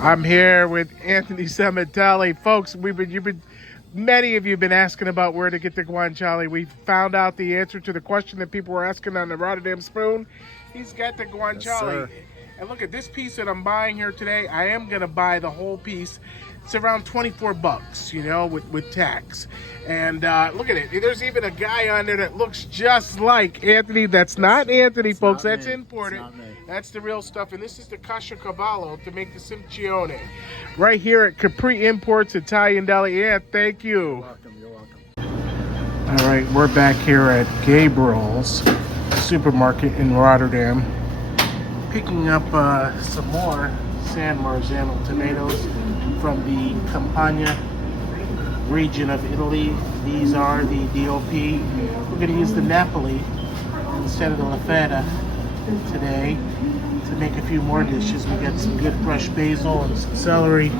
I'm here with Anthony Sementale. Folks, many of you have been asking about where to get the guanciale. We found out the answer to the question that people were asking on the Rotterdam Spoon. He's got the guanciale. Yes, And look at this piece that I'm buying here today. I am gonna buy the whole piece. It's around 24 bucks, you know, with tax. And look at it. There's even a guy on there that looks just like Anthony. That's not Anthony, folks. That's imported. That's the real stuff. And this is the caciocavallo to make the simcione. Right here at Capri Imports Italian Deli. Yeah, thank you. You're welcome. All right, we're back here at Gabriel's supermarket in Rotterdam, picking up some more San Marzano tomatoes from the Campania region of Italy. These are the DOP. We're going to use the Napoli instead of the La Feta today to make a few more dishes. We got some good fresh basil and some celery.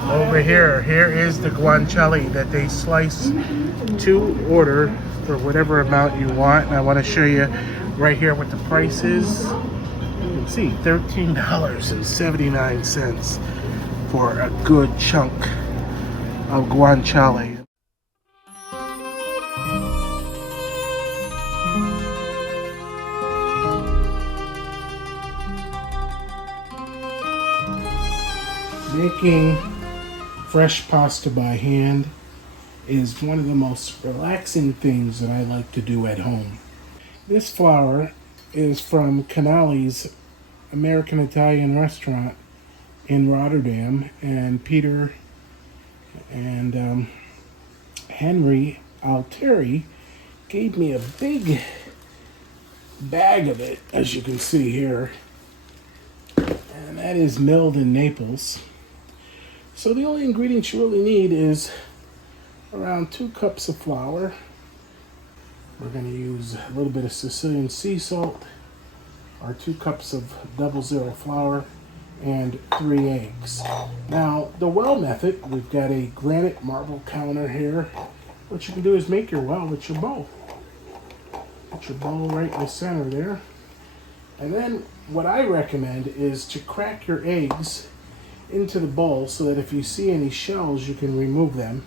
Over here is the guanciale that they slice to order for whatever amount you want. And I want to show you right here what the price is. You can see $13.79 for a good chunk of guanciale. Making fresh pasta by hand is one of the most relaxing things that I like to do at home. This flour is from Canali's American Italian restaurant in Rotterdam, and Peter and Henry Altieri gave me a big bag of it, as you can see here, and that is milled in Naples. So the only ingredients you really need is around 2 cups of flour. We're going to use a little bit of Sicilian sea salt, our 2 cups of 00 flour, and 3 eggs. Now, the well method, we've got a granite marble counter here. What you can do is make your well with your bowl. Put your bowl right in the center there. And then what I recommend is to crack your eggs into the bowl so that if you see any shells, you can remove them.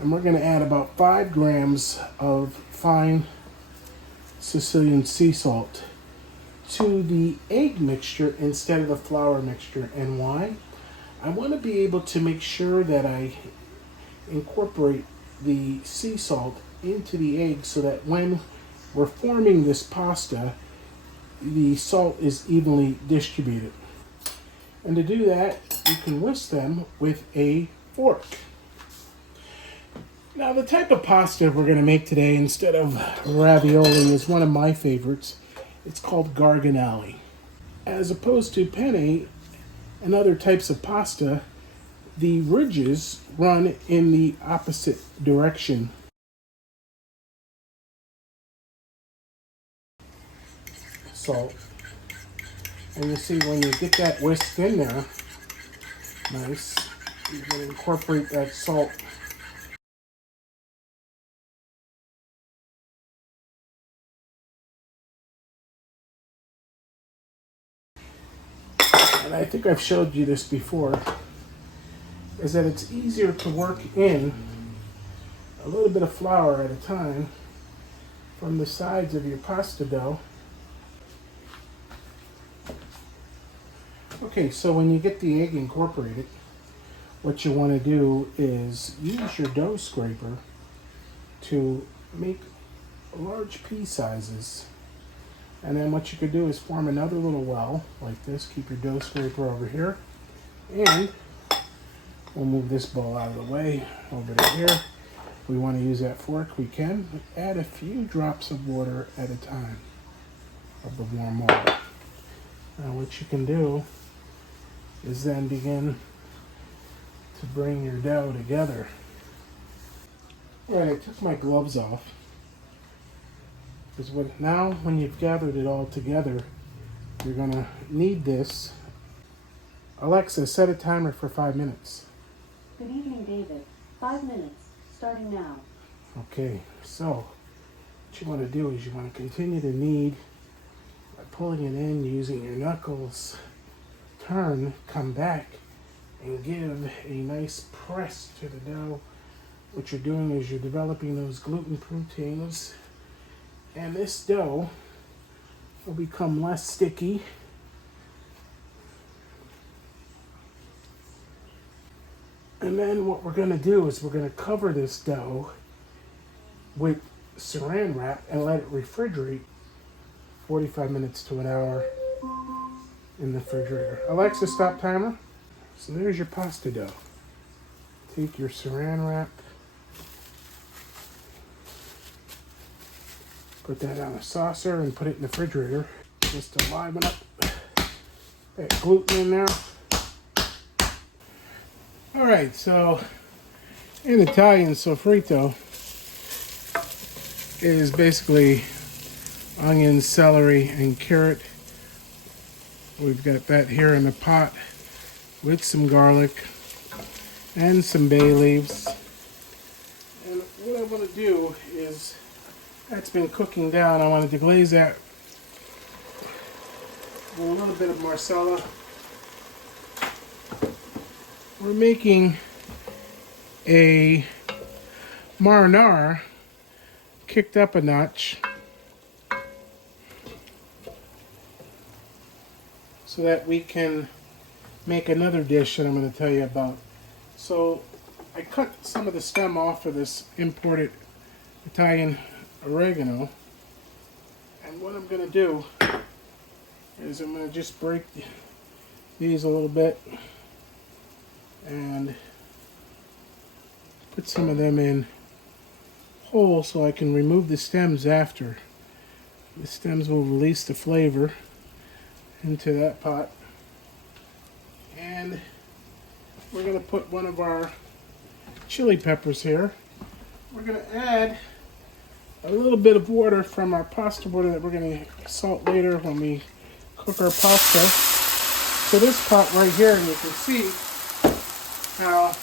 And we're going to add about 5 grams of fine Sicilian sea salt to the egg mixture instead of the flour mixture. And why? I want to be able to make sure that I incorporate the sea salt into the egg so that when we're forming this pasta, the salt is evenly distributed. And to do that, you can whisk them with a fork. Now, the type of pasta we're going to make today instead of ravioli is one of my favorites. It's called Garganelli. As opposed to penne and other types of pasta, the ridges run in the opposite direction. Salt. And you see when you get that whisked in there, nice, you're going to incorporate that salt. And I think I've showed you this before, is that it's easier to work in a little bit of flour at a time from the sides of your pasta dough. Okay, so when you get the egg incorporated, what you want to do is use your dough scraper to make large pea sizes. And then what you could do is form another little well like this. Keep your dough scraper over here. And we'll move this bowl out of the way over to here. If we want to use that fork, we can. Add a few drops of water at a time of the warm water. Now what you can do is then begin to bring your dough together. All right, I took my gloves off. Because now when you've gathered it all together, you're gonna need this. Alexa, set a timer for 5 minutes. Good evening, David. 5 minutes, starting now. Okay, so what you want to do is you want to continue to knead by pulling it in using your knuckles come back and give a nice press to the dough. What you're doing is you're developing those gluten proteins, and this dough will become less sticky. And then what we're going to do is we're going to cover this dough with saran wrap and let it refrigerate 45 minutes to an hour in the refrigerator. Alexa, stop timer. So there's your pasta dough. Take your saran wrap, put that on a saucer and put it in the refrigerator just to liven up that gluten in there. All right, so in Italian, sofrito is basically onion, celery, and carrot. We've got that here in the pot with some garlic and some bay leaves. And what I want to do is, that's been cooking down, I want to deglaze that with a little bit of marsala. We're making a marinara kicked up a notch so that we can make another dish that I'm going to tell you about. So I cut some of the stem off of this imported Italian oregano, and what I'm going to do is I'm going to just break these a little bit and put some of them in whole so I can remove the stems after. The stems will release the flavor into that pot. And we're going to put one of our chili peppers here. We're going to add a little bit of water from our pasta water that we're going to salt later when we cook our pasta. So this pot right here, and you can see how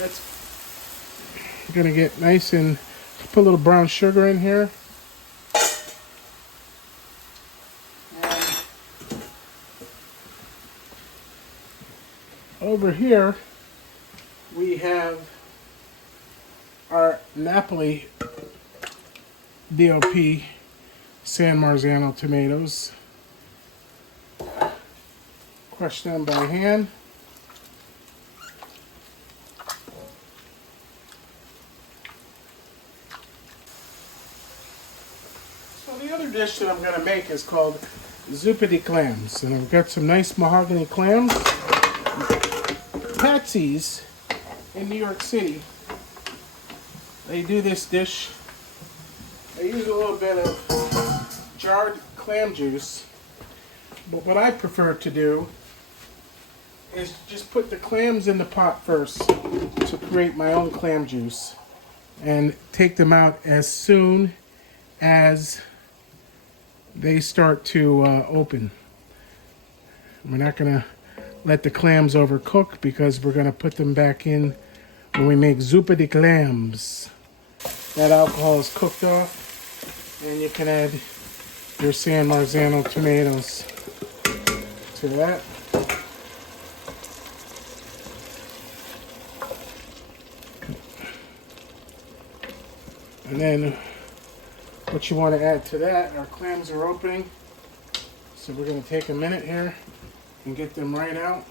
that's going to get nice, and put a little brown sugar in here. And over here we have our Napoli DOP San Marzano tomatoes. Crush them by hand. So the other dish that I'm going to make is called Zuppa di Clams, and I've got some nice mahogany clams. Patsy's in New York City, they do this dish. They use a little bit of jarred clam juice, but what I prefer to do is just put the clams in the pot first to create my own clam juice and take them out as soon as they start to open. We're not going to let the clams overcook because we're going to put them back in when we make Zuppa di Clams. That alcohol is cooked off, and you can add your San Marzano tomatoes to that. And then what you want to add to that, our clams are opening, so we're going to take a minute here and get them right out.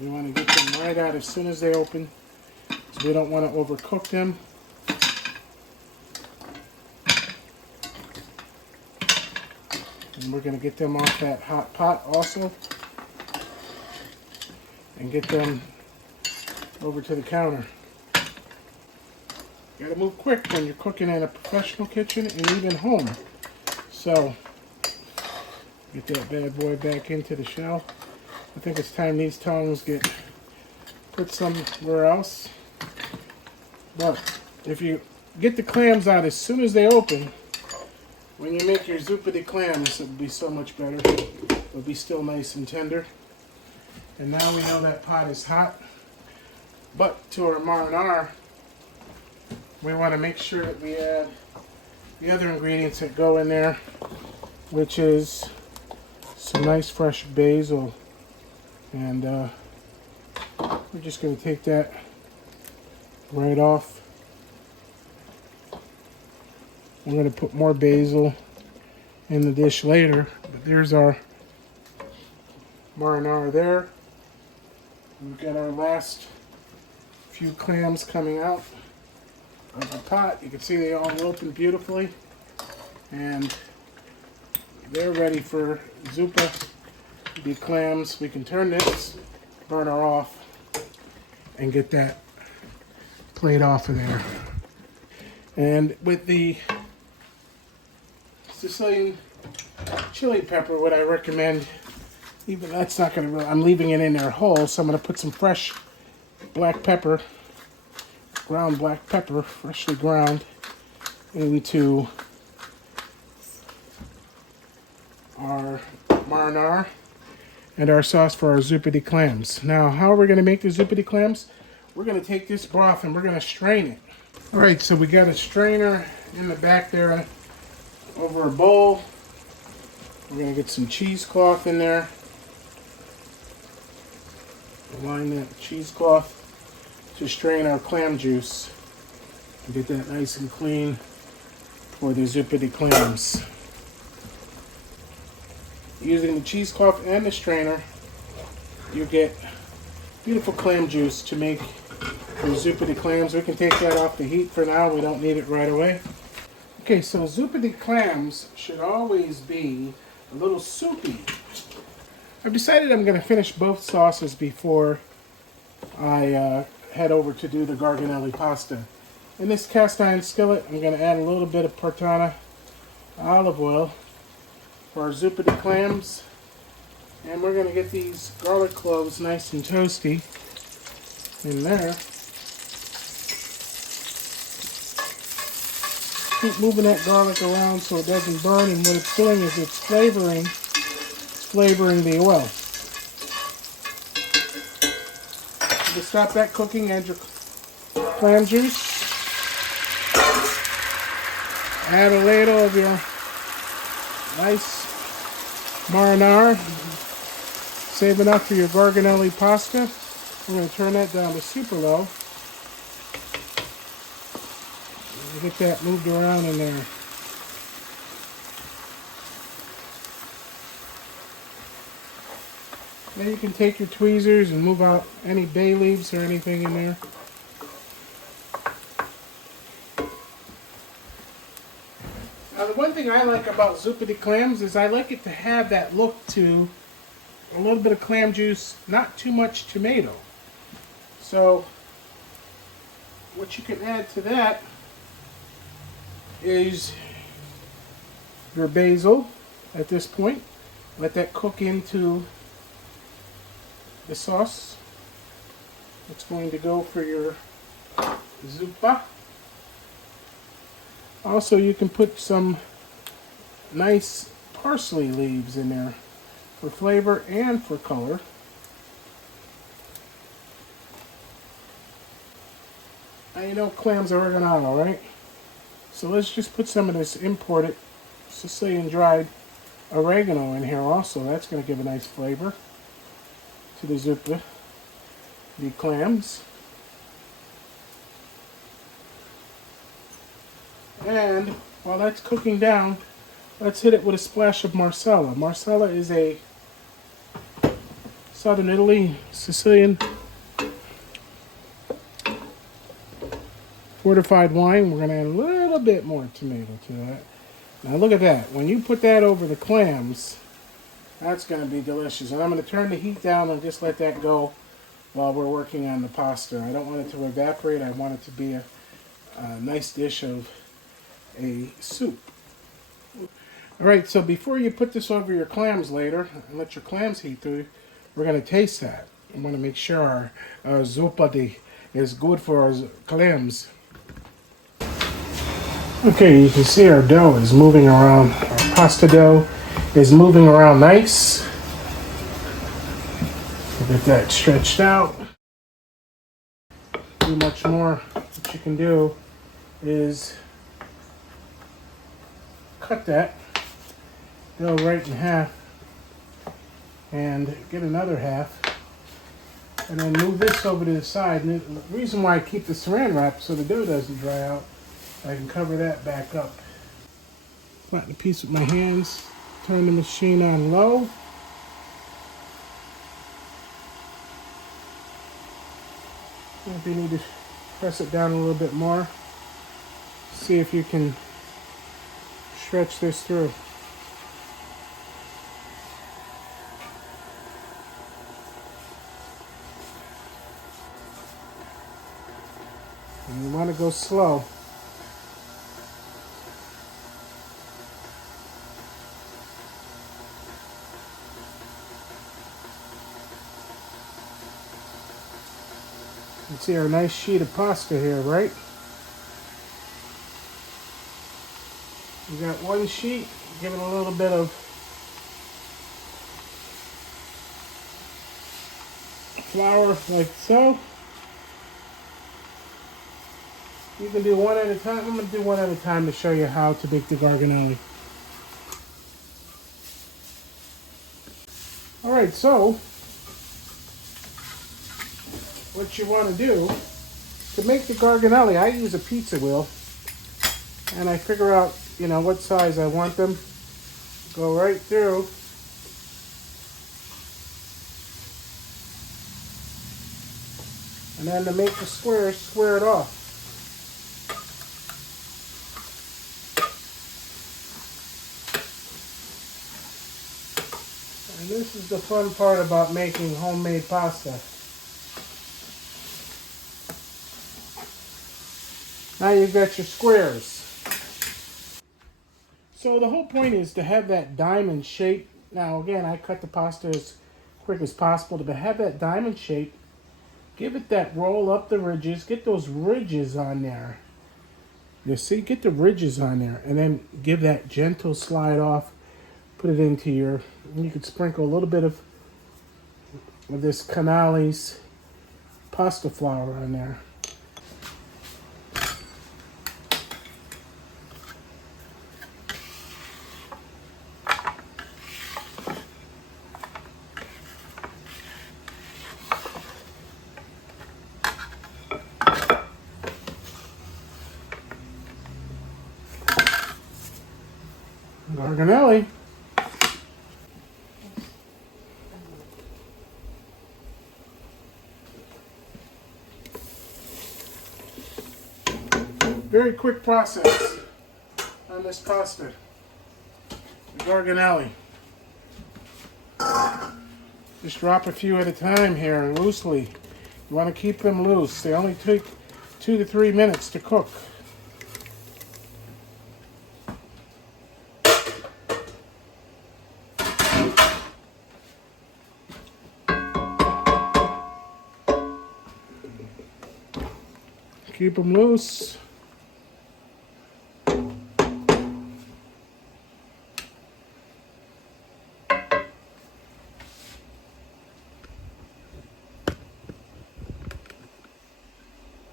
We want to get them right out as soon as they open, so we don't want to overcook them. And we're going to get them off that hot pot also and get them over to the counter. You gotta move quick when you're cooking in a professional kitchen and even home. So, get that bad boy back into the shell. I think it's time these tongs get put somewhere else. But if you get the clams out as soon as they open, when you make your Zuppa di Clams, it'll be so much better. It'll be still nice and tender. And now we know that pot is hot. But to our marinara, we want to make sure that we add the other ingredients that go in there, which is some nice fresh basil, and we're just going to take that right off. I'm going to put more basil in the dish later, but there's our marinara there. We've got our last few clams coming out of the pot. You can see they all open beautifully, and they're ready for Zuppa di Clams. We can turn this burner off and get that plate off of there. And with the Sicilian chili pepper, what I recommend, even that's not going to really, I'm leaving it in there whole, so I'm going to put some fresh black pepper, ground black pepper, freshly ground, into our marinara and our sauce for our Zuppa di Clams. Now, how are we going to make the Zuppa di Clams? We're going to take this broth and we're going to strain it. All right, so we got a strainer in the back there over a bowl. We're going to get some cheesecloth in there. Line that cheesecloth to strain our clam juice and get that nice and clean for the Zuppa di Clams. Using the cheesecloth and the strainer, you get beautiful clam juice to make the Zuppa di Clams. We can take that off the heat for now. We don't need it right away. Okay, so Zuppa di Clams should always be a little soupy. I've decided I'm going to finish both sauces before I head over to do the Garganelli pasta. In this cast iron skillet, I'm going to add a little bit of Partana olive oil for our Zuppa di Clams. And we're going to get these garlic cloves nice and toasty in there. Keep moving that garlic around so it doesn't burn, and what it's doing is it's flavoring the oil. To stop that cooking, add your clam juice. Add a ladle of your nice marinara. Save enough for your Garganelli pasta. We're going to turn that down to super low. Get that moved around in there. Then you can take your tweezers and move out any bay leaves or anything in there. Now, the one thing I like about Zuppa di Clams is I like it to have that look to a little bit of clam juice, not too much tomato. So what you can add to that is your basil at this point. Let that cook into the sauce. It's going to go for your zuppa. Also, you can put some nice parsley leaves in there for flavor and for color. Now, you know clams are oregano, right? So let's just put some of this imported Sicilian dried oregano in here also. That's going to give a nice flavor to the Zuppa di Clams. And while that's cooking down, let's hit it with a splash of Marsala. Marsala is a Southern Italy, Sicilian fortified wine. We're going to add a little bit more tomato to that. Now look at that. When you put that over the clams, that's going to be delicious. And I'm going to turn the heat down and just let that go while we're working on the pasta. I don't want it to evaporate. I want it to be a nice dish of a soup. Alright, so before you put this over your clams later and let your clams heat through, we're going to taste that. I want to make sure our zuppa is good for our clams. Okay, you can see our dough is moving around. Our pasta dough is moving around nice. We'll get that stretched out. Too much more. What you can do is cut that dough right in half and get another half. And then move this over to the side. And the reason why I keep the saran wrap so the dough doesn't dry out, I can cover that back up. Flatten the piece with my hands. Turn the machine on low. And if you need to press it down a little bit more, see if you can stretch this through. And you want to go slow. You can see our nice sheet of pasta here, right? We got one sheet, give it a little bit of flour like so. You can do one at a time. I'm going to do one at a time to show you how to make the Garganelli. Alright, so what you want to do to make the Garganelli, I use a pizza wheel and I figure out, what size I want them. Go right through. And then to make the square, square it off. And this is the fun part about making homemade pasta. Now you've got your squares. So the whole point is to have that diamond shape. Now again, I cut the pasta as quick as possible to have that diamond shape. Give it that roll up the ridges. Get those ridges on there. You see, get the ridges on there. And then give that gentle slide off. Put it into your, you could sprinkle a little bit of this Canale's pasta flour on there. Garganelli. Very quick process on this pasta. The Garganelli. Just drop a few at a time here, loosely. You want to keep them loose. They only take 2 to 3 minutes to cook. Keep them loose.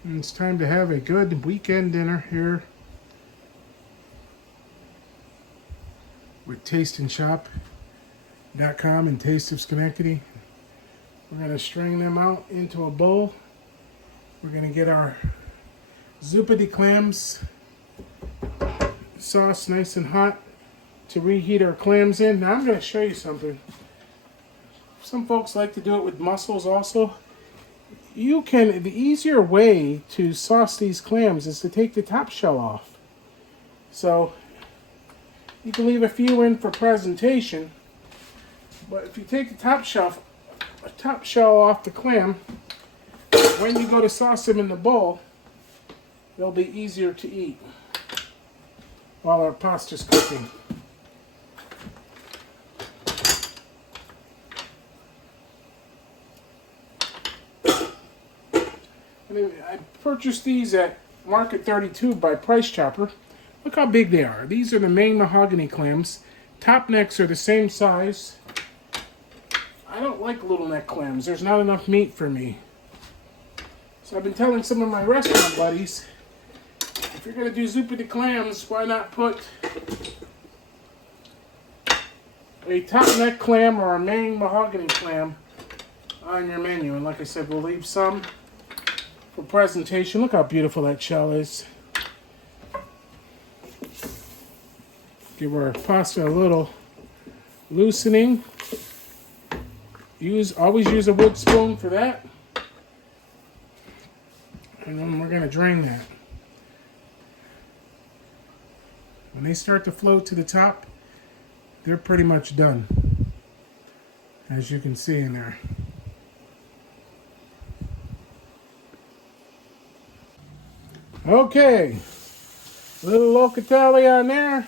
And it's time to have a good weekend dinner here with TasteandShop.com and Taste of Schenectady. We're going to strain them out into a bowl. We're going to get our Zuppa di Clams sauce nice and hot to reheat our clams in. Now I'm going to show you something. Some folks like to do it with mussels also. You can, the easier way to sauce these clams is to take the top shell off. So you can leave a few in for presentation, but if you take the top shell off the clam, when you go to sauce them in the bowl, they'll be easier to eat while our pasta's cooking. I purchased these at Market 32 by Price Chopper. Look how big they are. These are the Maine mahogany clams. Top necks are the same size. I don't like little neck clams. There's not enough meat for me. So I've been telling some of my restaurant buddies, if you're going to do Zuppa di Clams, why not put a top neck clam or a Maine mahogany clam on your menu. And like I said, we'll leave some for presentation. Look how beautiful that shell is. Give our pasta a little loosening. Always use a wood spoon for that. And then we're going to drain that. When they start to float to the top, they're pretty much done, as you can see in there. Okay, little locatelli on there.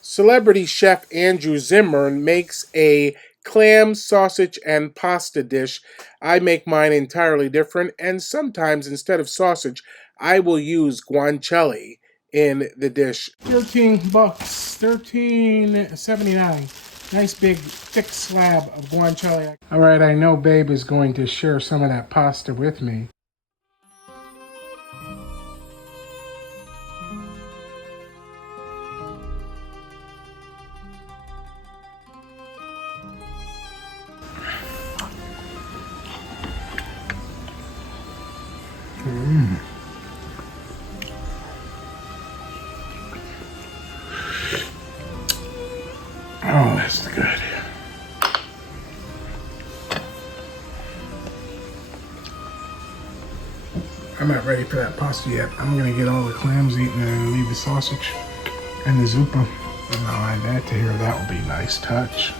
Celebrity chef Andrew Zimmern makes a clam, sausage, and pasta dish. I make mine entirely different, and sometimes instead of sausage, I will use guanciale in the dish. $13, $13.79. Nice big thick slab of guanciale. All right, I know Babe is going to share some of that pasta with me. Oh, that's good. I'm not ready for that pasta yet. I'm gonna get all the clams eaten and leave the sausage and the zuppa. And I'll add that to here. That will be a nice touch.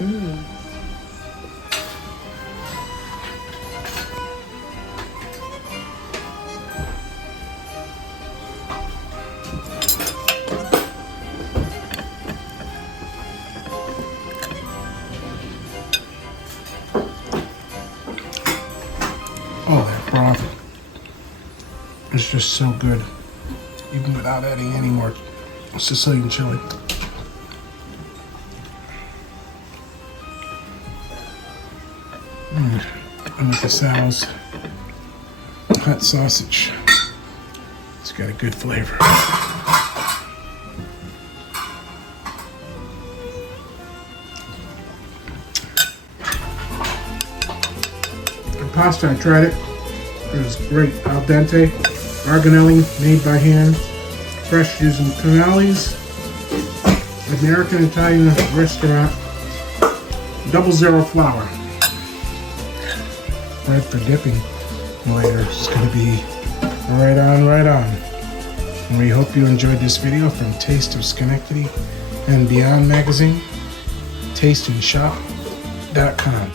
Oh, that broth is just so good, even without adding any more Sicilian chili. And with the Sal's hot sausage, it's got a good flavor. Pasta, I tried it. It was great. Al dente, Garganelli, made by hand, fresh using canales, American Italian restaurant, 00 flour. Bread for dipping later. It's going to be right on, right on. And we hope you enjoyed this video from Taste of Schenectady and Beyond magazine, tasteandshop.com.